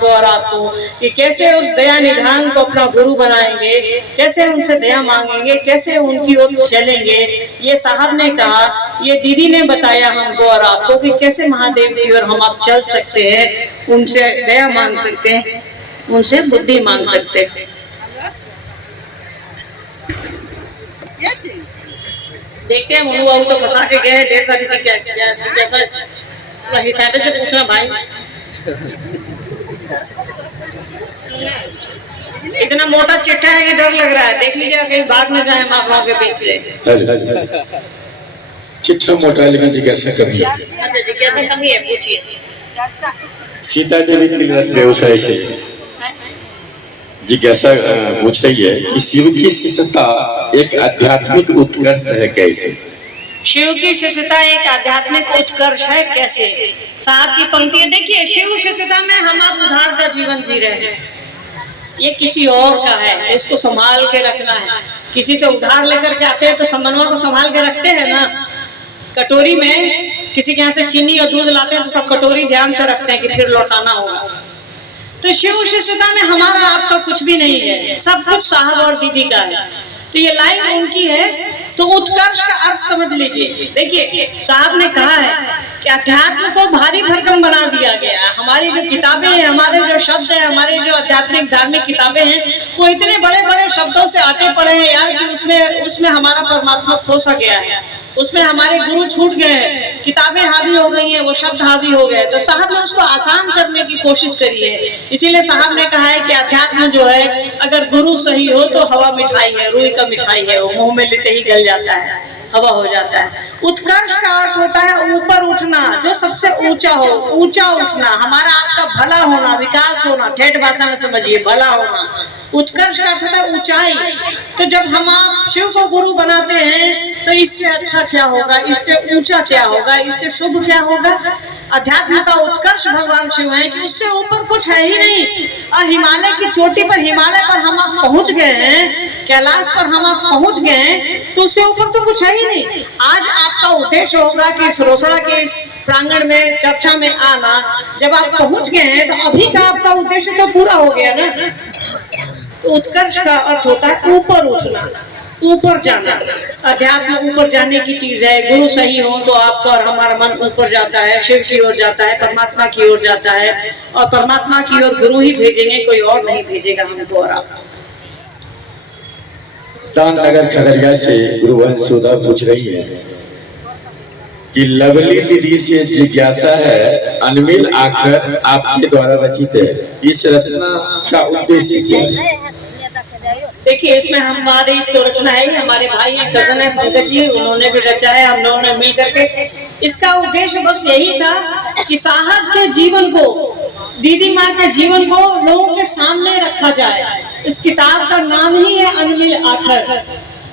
हमको और आपको कि कैसे उस दया निधान को अपना गुरु बनाएंगे, कैसे उनसे दया मांगेंगे, कैसे उनकी ओर चलेंगे। ये साहब ने कहा, ये दीदी ने बताया हमको और आपको कि कैसे महादेव की ओर हम आप चल सकते हैं, उनसे दया मांग सकते हैं, उनसे बुद्धि मांग सकते हैं। देखते हैं मनु बाबू तो फंसा के गए ढेर सारी चीजें, जैसा हिसाब से पूछना भाई। इतना मोटा चिट्ठा है कि डर लग रहा है, देख लीजिए कहीं भाग न जाए आप लोगों के बीच से। चिट्ठा मोटा लेकिन जिज्ञासा कभी है। अच्छा जिज्ञासा कमी है, पूछिए। सीता देवी के व्यवसाय से जिज्ञासा पूछ रही है कि शिव की शिष्यता एक आध्यात्मिक उत्कर्ष है कैसे? शिव की शिष्यता एक आध्यात्मिक उत्कर्ष है कैसे? साहब की पंक्ति देखिए, शिव शिष्यता में हम आप उधार का जीवन जी रहे हैं, ये किसी और का है, इसको संभाल के रखना है। किसी से उधार लेकर के आते हैं तो समन्वय को संभाल के रखते हैं ना। कटोरी में किसी के यहाँ से चीनी और दूध लाते हैं तो उसका कटोरी ध्यान से रखते हैं कि फिर लौटाना होगा। तो शिव शिष्यता में हमारा आपका कुछ भी नहीं है, सब कुछ साहब और दीदी का है। तो ये लाइन उनकी है, तो उत्कर्ष का अर्थ समझ लीजिए। देखिए साहब ने कहा है कि अध्यात्म को भारी भरकम बना दिया गया है। हमारी जो किताबें हैं, हमारे जो शब्द हैं, हमारे जो आध्यात्मिक धार्मिक किताबें हैं, वो इतने बड़े बड़े शब्दों से आटे पड़े हैं यार कि उसमें हमारा परमात्मा खो सा गया है, उसमें हमारे गुरु छूट गए हैं, किताबें हावी हो गई हैं, वो शब्द हावी हो गए। तो साहब ने उसको आसान करने की कोशिश करी है। इसीलिए साहब ने कहा है कि अध्यात्म जो है, अगर गुरु सही हो तो हवा मिठाई है, रुई का मिठाई है, वो मुंह में लेते ही गल जाता है, हवा हो जाता है। उत्कर्ष का अर्थ होता है ऊपर उठना, जो सबसे ऊंचा हो, ऊंचा उठना, हमारा आपका भला होना, विकास होना, ठेठ भाषा में समझिए, भला होना। उत्कर्ष का अर्थ है ऊंचाई। तो जब हम आप शिव को गुरु बनाते हैं तो इससे अच्छा क्या होगा, इससे ऊंचा क्या होगा, इससे शुभ क्या होगा? अध्यात्म का उत्कर्ष भगवान शिव है कि उससे ऊपर कुछ है ही नहीं। हिमालय की चोटी पर, हिमालय पर हम आप पहुंच गए हैं, कैलाश पर हम आप पहुंच गए हैं, तो उससे ऊपर तो कुछ है ही नहीं। आज आपका उद्देश्य होगा कि इस रोसड़ा के इस प्रांगण में चर्चा में आना। जब आप पहुंच गए हैं तो अभी का आपका उद्देश्य तो पूरा हो गया ना। उत्कर्ष का अर्थ होता है ऊपर उठना, ऊपर जाना। अध्यात्म ऊपर जाने की चीज है। गुरु सही हो तो आपका और हमारा मन ऊपर जाता है, शिव की ओर जाता है, परमात्मा की ओर जाता है, और परमात्मा की ओर गुरु ही भेजेंगे, कोई और नहीं भेजेगा हमको और आपको। दाननगर खगड़िया से गुरुवंश सुधा पूछ रही है कि लवली दीदी से जिज्ञासा है, अनमिल आखर आपके द्वारा रचित है, इस रचना का उद्देश्य क्या है? देखिए इसमें हमारी तो रचना है, हमारे भाई हैं, कजन है पंकज जी, उन्होंने भी रचा है, हम लोगों ने मिल करके। इसका उद्देश्य बस यही था कि साहब के जीवन को, दीदी माँ के जीवन को लोगों के सामने रखा जाए। इस किताब का नाम ही है अनमिल आखर।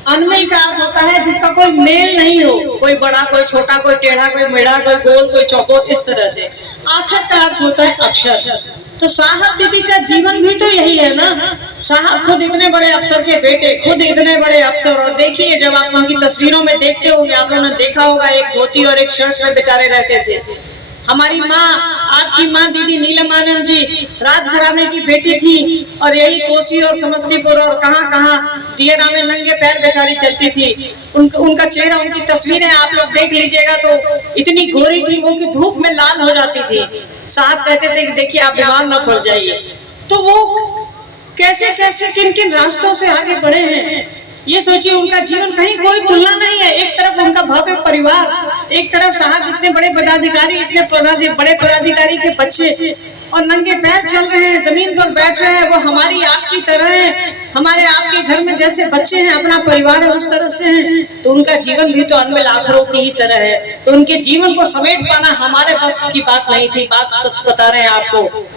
अनमिल का अर्थ होता है जिसका कोई मेल नहीं हो, कोई बड़ा, कोई छोटा, कोई टेढ़ा, कोई मेढ़ा, कोई गोल, कोई चौकोर, इस तरह से। आखर का अर्थ होता है अक्षर। तो साहब दीदी का जीवन भी तो यही है ना। साहब खुद इतने बड़े अफसर के बेटे, खुद इतने बड़े अफसर, और देखिए जब आप उनकी तस्वीरों में देखते होंगे, आप लोगों ने देखा होगा, एक धोती और एक शर्ट में बेचारे रहते थे। हमारी माँ, आपकी माँ दीदी नीलम आनंद जी राजघराने की बेटी थी, और यही कोसी और समस्तीपुर और कहाँ दियरा में नंगे पैर बेचारी चलती थी। उनका चेहरा, उनकी तस्वीरें आप लोग देख लीजिएगा तो इतनी गोरी थी, वो की धूप में लाल हो जाती थी। साहब कहते थे कि देखिए आप बीमार न पड़ जाइए। तो वो कैसे कैसे किन किन रास्तों से आगे बढ़े हैं, ये सोचिए। उनका जीवन कहीं कोई तुलना नहीं है। एक तरफ उनका भव्य परिवार, एक तरफ साहब इतने बड़े पदाधिकारी, इतने बड़े पदाधिकारी के बच्चे, और नंगे पैर चल रहे हैं, जमीन पर बैठ रहे हैं। वो हमारी आपकी तरह है, हमारे आपके घर में जैसे बच्चे हैं, अपना परिवार है, उस तरह से हैं। तो उनका जीवन भी तो अनमिल आखरों की ही तरह है। तो उनके जीवन को समेट पाना हमारे बस की बात नहीं थी। बात सच बता रहे हैं आपको।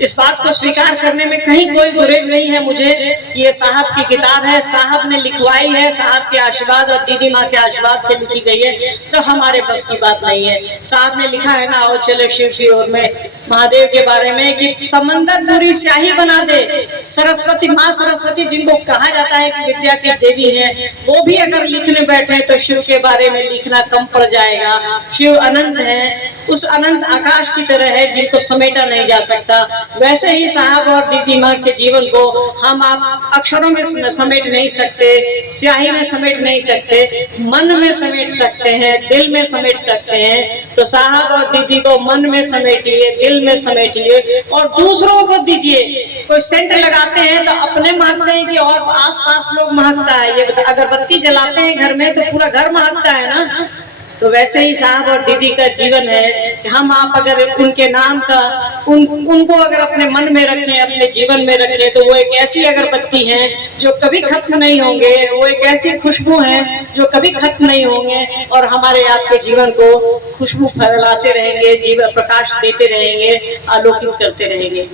इस बात को स्वीकार करने में कहीं कोई गुरेज नहीं है मुझे। ये साहब की किताब है, साहब ने लिखवाई है, साहब के आशीर्वाद और दीदी माँ के आशीर्वाद से लिखी गई है, तो हमारे बस की बात नहीं है। साहब ने लिखा है ना, आओ चले शिव की ओर में, महादेव के बारे में, कि समंदर पूरी स्याही बना दे। सरस्वती, माँ सरस्वती जिनको कहा जाता है कि विद्या की देवी है, वो भी अगर लिखने बैठे तो शिव के बारे में लिखना कम पड़ जाएगा। शिव अनंत है, उस अनंत आकाश की तरह है जिनको समेटा नहीं जा सकता। वैसे ही साहब और दीदी माँ के जीवन को हम आप अक्षरों में समेट नहीं सकते, स्याही में समेट नहीं सकते, मन में समेट सकते हैं, दिल में समेट सकते हैं। तो साहब और दीदी को मन में समेटिए, दिल में समेटिए और दूसरों को दीजिए। कोई सेंट लगाते हैं तो अपने महकते हैं कि और आसपास लोग महकता है। ये अगरबत्ती जलाते हैं घर में तो पूरा घर महकता है ना। तो वैसे ही साहब और दीदी का जीवन है कि हम आप अगर उनके नाम का उनको अगर अपने मन में रखें, अपने जीवन में रखें, तो वो एक ऐसी अगरबत्ती है जो कभी खत्म नहीं होंगे, वो एक ऐसी खुशबू है जो कभी खत्म नहीं होंगे और हमारे आपके जीवन को खुशबू फैलाते रहेंगे, जीवन प्रकाश देते रहेंगे, आलोकित करते रहेंगे।